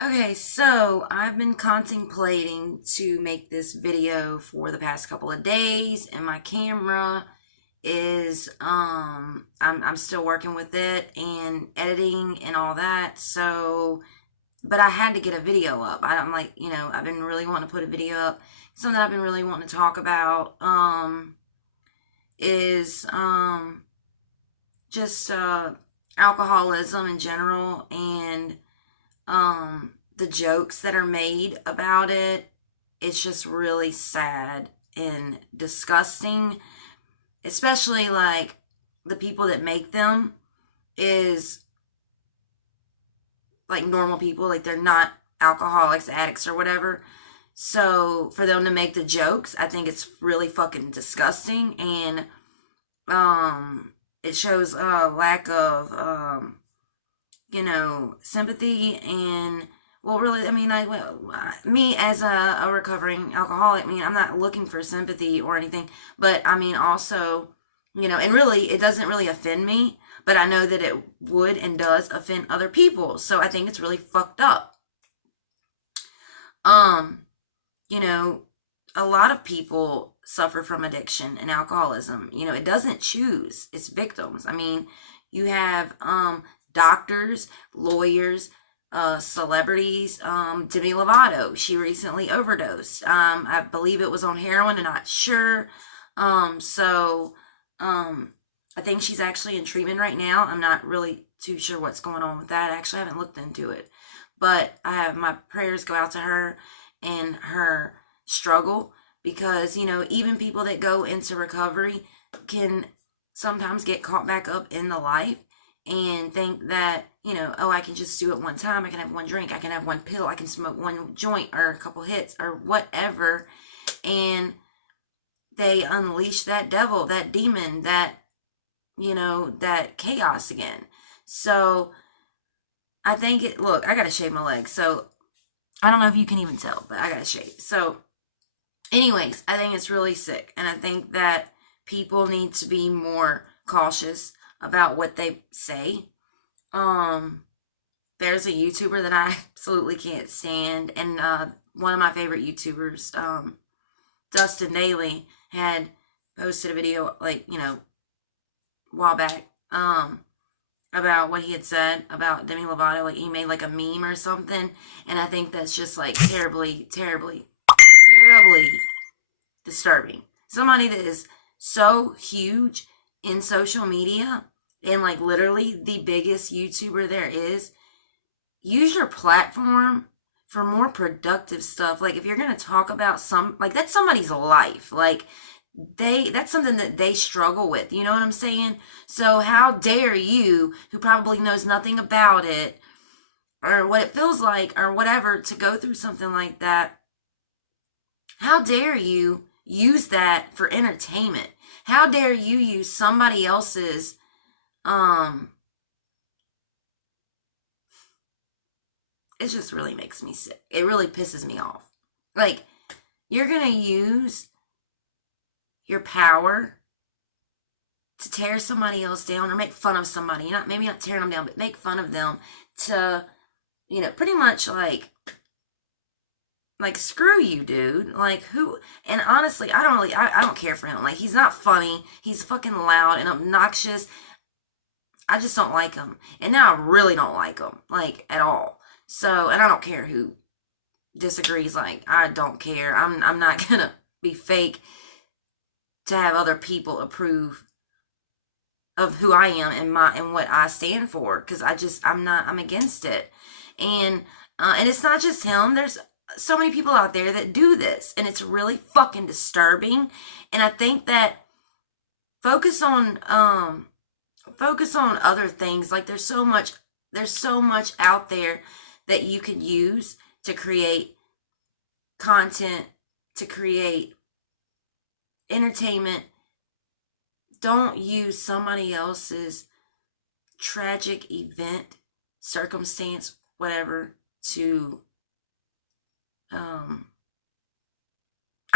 Okay, so I've been contemplating to make this video for the past couple of days, and my camera is I'm still working with it and editing and all that. So, but I had to get a video up. I'm like, I've been really wanting to put a video up. Something I've been really wanting to talk about is just alcoholism in general and the jokes that are made about it. It's just really sad and disgusting, especially like the people that make them is like normal people, like they're not alcoholics, addicts, or whatever. So for them to make the jokes, I think it's really fucking disgusting, and it shows a lack of sympathy. And well, really, I mean, me as a recovering alcoholic, I mean, I'm not looking for sympathy or anything, but I mean, also, and really, it doesn't really offend me, but I know that it would and does offend other people, so I think it's really fucked up. Um, you know, a lot of people suffer from addiction and alcoholism. It doesn't choose, it's victims. I mean, you have doctors, lawyers, celebrities. Demi Lovato, she recently overdosed. I believe it was on heroin, I'm not sure. So I think she's actually in treatment right now. I'm not really too sure what's going on with that. Actually, I haven't looked into it, but I have my prayers go out to her and her struggle, because even people that go into recovery can sometimes get caught back up in the life and think that oh, I can just do it one time, I can have one drink, I can have one pill, I can smoke one joint or a couple hits or whatever, and they unleash that devil, that demon, that chaos again. So I think look, I gotta shave my legs, so I don't know if you can even tell, but I gotta shave. So anyways, I think it's really sick, and I think that people need to be more cautious about what they say. There's a YouTuber that I absolutely can't stand, and one of my favorite YouTubers, Dustin Daly, had posted a video like a while back, about what he had said about Demi Lovato. Like, he made like a meme or something, and I think that's just like terribly, terribly, terribly disturbing. Somebody that is so huge in social media and like literally the biggest YouTuber there is, use your platform for more productive stuff. Like, if you're going to talk about that's somebody's life. Like, that's something that they struggle with. You know what I'm saying? So how dare you, who probably knows nothing about it or what it feels like or whatever, to go through something like that? How dare you use that for entertainment? How dare you use somebody else's it just really makes me sick. It really pisses me off. Like, you're going to use your power to tear somebody else down or make fun of somebody. Maybe not tearing them down, but make fun of them to, pretty much like screw you, dude. Like, who? And honestly, I don't care for him. Like, he's not funny. He's fucking loud and obnoxious. I just don't like him. And now I really don't like him, like, at all. So, and I don't care who disagrees. Like, I don't care. I'm not gonna be fake to have other people approve of who I am and what I stand for, because I'm against it. And it's not just him. There's so many people out there that do this, and it's really fucking disturbing. And I think that focus on other things. Like, there's so much out there that you can use to create content, to create entertainment. Don't use somebody else's tragic event, circumstance, whatever, to I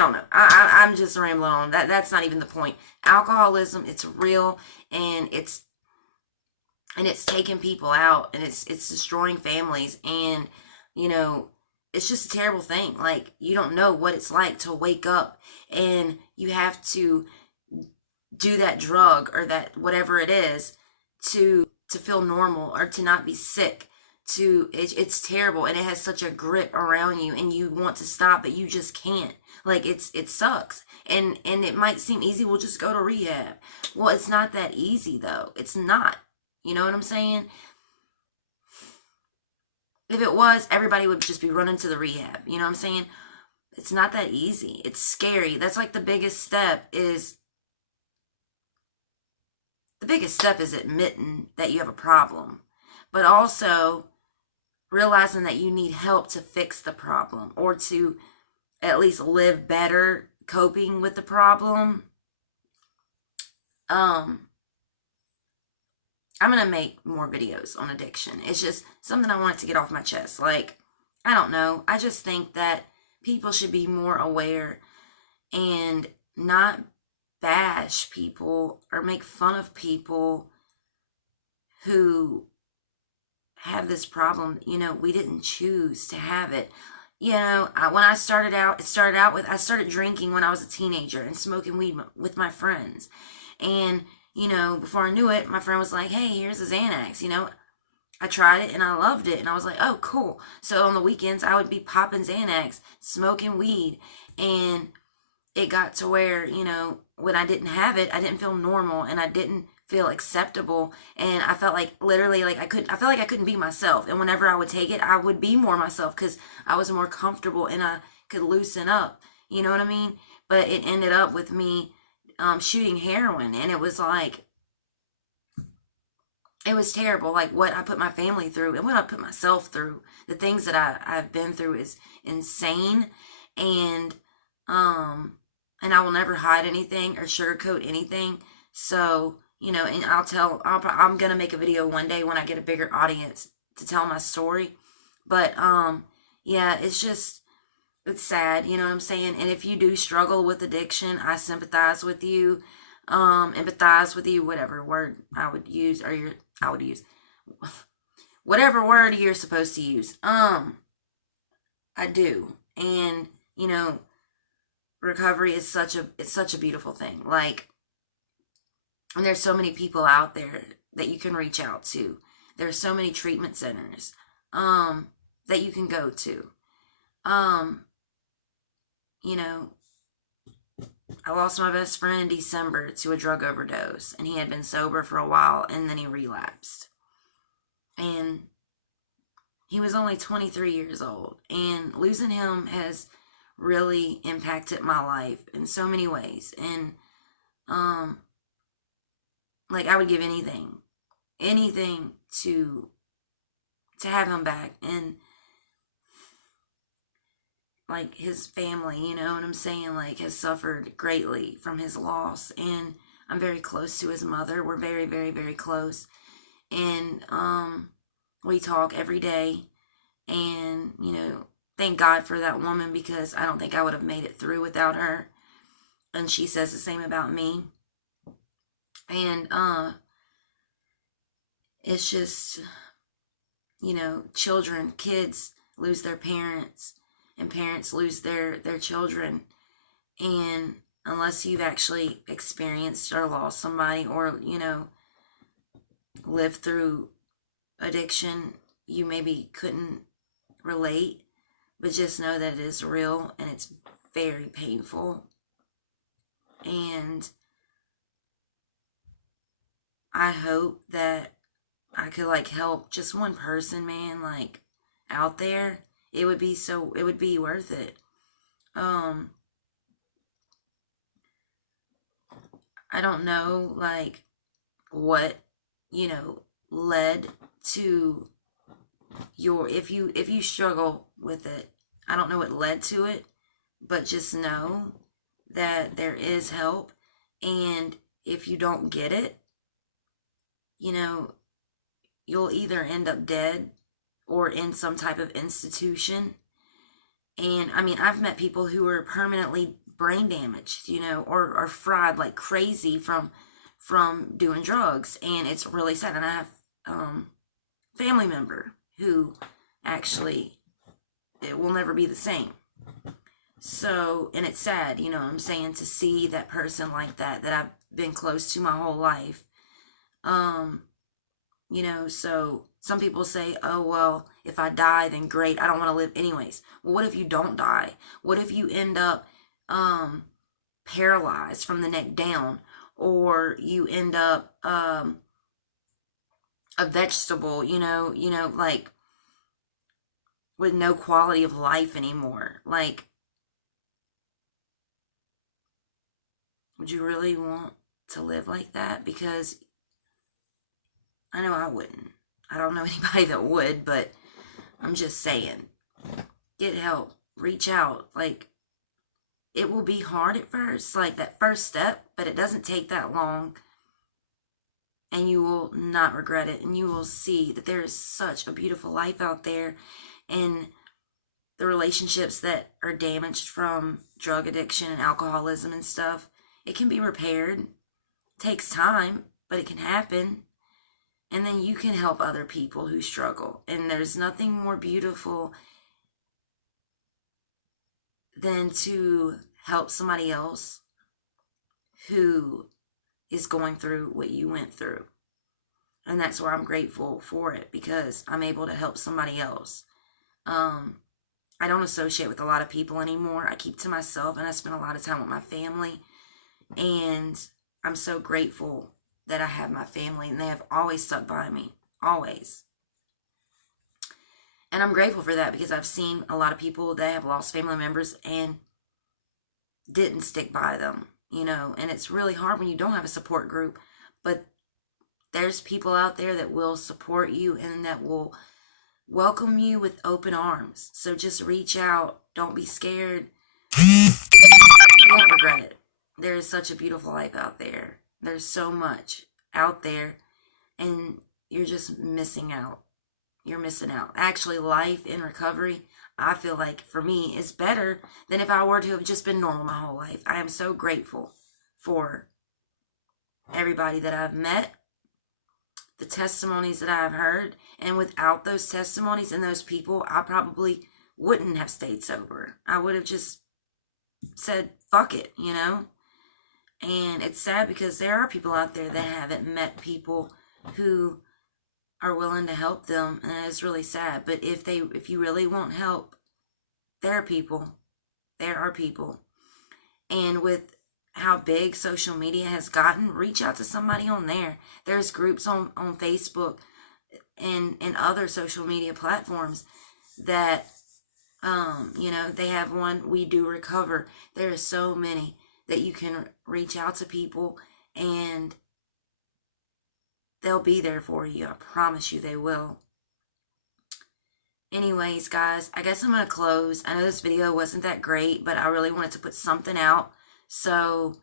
don't know. I'm just rambling on. That's not even the point. Alcoholism, it's real, and it's taking people out, and it's destroying families. And you know, it's just a terrible thing. Like, you don't know what it's like to wake up and you have to do that drug or that whatever it is to feel normal or to not be sick. It's terrible, and it has such a grip around you, and you want to stop but you just can't. Like, it sucks, and it might seem easy. We'll just go to rehab. Well, it's not that easy though. It's not. You know what I'm saying? If it was, everybody would just be running to the rehab. You know what I'm saying? It's not that easy. It's scary. That's like the biggest step is admitting that you have a problem, but also realizing that you need help to fix the problem or to at least live better coping with the problem. I'm going to make more videos on addiction. It's just something I wanted to get off my chest. Like, I don't know. I just think that people should be more aware and not bash people or make fun of people who have this problem. You know, we didn't choose to have it. You know, when I started out, I started drinking when I was a teenager and smoking weed with my friends. And, you know, before I knew it, my friend was like, hey, here's a Xanax. You know, I tried it and I loved it. And I was like, oh, cool. So on the weekends, I would be popping Xanax, smoking weed. And it got to where, you know, when I didn't have it, I didn't feel normal and I didn't feel acceptable. And I felt like literally like I felt like I couldn't be myself. And whenever I would take it, I would be more myself because I was more comfortable and I could loosen up. You know what I mean? But it ended up with me shooting heroin, and it was like, it was terrible. Like, what I put my family through and what I put myself through, the things that I've been through is insane. And I will never hide anything or sugarcoat anything. So, you know, and I'm gonna make a video one day when I get a bigger audience to tell my story. But yeah, it's sad, you know what I'm saying? And if you do struggle with addiction, I sympathize with you, empathize with you, whatever word I would use, I would use whatever word you're supposed to use. I do. And, you know, recovery is such a beautiful thing. Like, and there's so many people out there that you can reach out to. There's so many treatment centers that you can go to. You know, I lost my best friend in December to a drug overdose, and he had been sober for a while, and then he relapsed. And he was only 23 years old, and losing him has really impacted my life in so many ways. And like, I would give anything to have him back. And like, his family, you know what I'm saying, like, has suffered greatly from his loss. And I'm very close to his mother. We're very, very, very close. And we talk every day. And, you know, thank God for that woman, because I don't think I would have made it through without her. And she says the same about me. And it's just, you know, kids lose their parents, and parents lose their children. And unless you've actually experienced or lost somebody, or, you know, lived through addiction, you maybe couldn't relate. But just know that it is real, and it's very painful. And I hope that I could, like, help just one person, man, like, out there. It would be worth it. I don't know, like, what, you know, led to if you struggle with it. I don't know what led to it, but just know that there is help. And if you don't get it, you know, you'll either end up dead or in some type of institution. And I mean, I've met people who are permanently brain damaged, you know, or fried like crazy from doing drugs. And it's really sad. And I have family member who actually it will never be the same. So, and it's sad, you know what I'm saying, to see that person like that I've been close to my whole life. You know, so some people say, oh, well, if I die, then great, I don't want to live anyways. Well, what if you don't die? What if you end up paralyzed from the neck down, or you end up a vegetable, like with no quality of life anymore? Like, would you really want to live like that? Because I know I wouldn't. I don't know anybody that would, but I'm just saying, get help, reach out. Like, it will be hard at first, like that first step, but it doesn't take that long, and you will not regret it, and you will see that there is such a beautiful life out there, and the relationships that are damaged from drug addiction and alcoholism and stuff, it can be repaired. It takes time, but it can happen. And then you can help other people who struggle. And there's nothing more beautiful than to help somebody else who is going through what you went through. And that's where I'm grateful for it, because I'm able to help somebody else. I don't associate with a lot of people anymore. I keep to myself, and I spend a lot of time with my family. And I'm so grateful that I have my family, and they have always stuck by me. Always. And I'm grateful for that, because I've seen a lot of people that have lost family members and didn't stick by them, and it's really hard when you don't have a support group. But there's people out there that will support you and that will welcome you with open arms. So just reach out. Don't be scared. Don't regret it. There is such a beautiful life out there. There's so much out there, and you're just missing out. You're missing out. Actually, life in recovery, I feel like, for me, is better than if I were to have just been normal my whole life. I am so grateful for everybody that I've met, the testimonies that I've heard, and without those testimonies and those people, I probably wouldn't have stayed sober. I would have just said, fuck it, And it's sad, because there are people out there that haven't met people who are willing to help them, and it's really sad. But if you really want help, there are people. There are people. And with how big social media has gotten, reach out to somebody on there. There's groups on Facebook and other social media platforms that, they have one, We Do Recover. There are so many that you can reach out to people, and they'll be there for you. I promise you they will. Anyways, guys, I guess I'm going to close. I know this video wasn't that great, but I really wanted to put something out. So,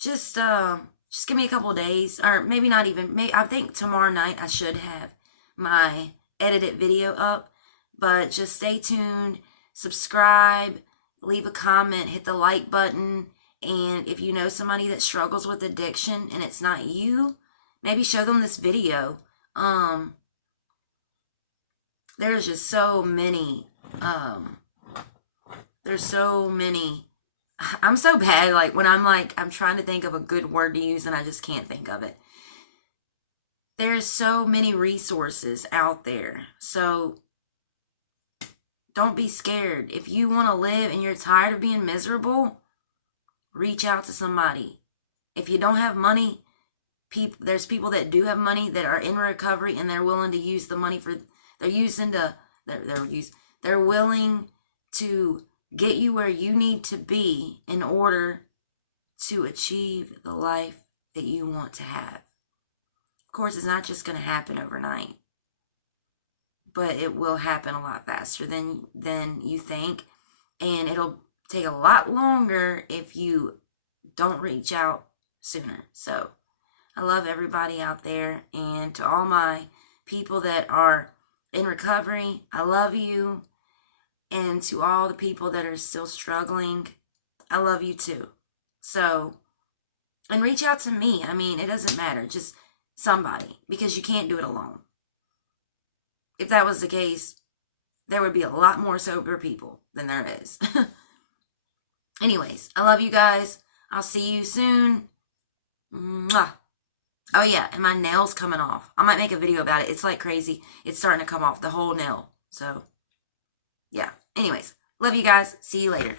just give me a couple of days, or maybe not even. I think tomorrow night I should have my edited video up. But just stay tuned, subscribe, leave a comment, hit the like button. And if you know somebody that struggles with addiction and it's not you, maybe show them this video. There's just so many. There's so many. I'm so bad, like, when I'm trying to think of a good word to use and I just can't think of it. There's so many resources out there. So don't be scared. If you want to live and you're tired of being miserable, reach out to somebody. If you don't have money, there's people that do have money that are in recovery, and they're willing to use the money they're willing to get you where you need to be in order to achieve the life that you want to have. Of course, it's not just going to happen overnight, but it will happen a lot faster than you think, and it'll take a lot longer if you don't reach out sooner. So I love everybody out there, and to all my people that are in recovery, I love you. And to all the people that are still struggling, I love you too. So, and reach out to me. I mean, it doesn't matter, just somebody, because you can't do it alone. If that was the case, there would be a lot more sober people than there is. Anyways, I love you guys. I'll see you soon. Mwah. Oh yeah, and my nail's coming off. I might make a video about it. It's like crazy. It's starting to come off, the whole nail. So, yeah. Anyways, love you guys. See you later.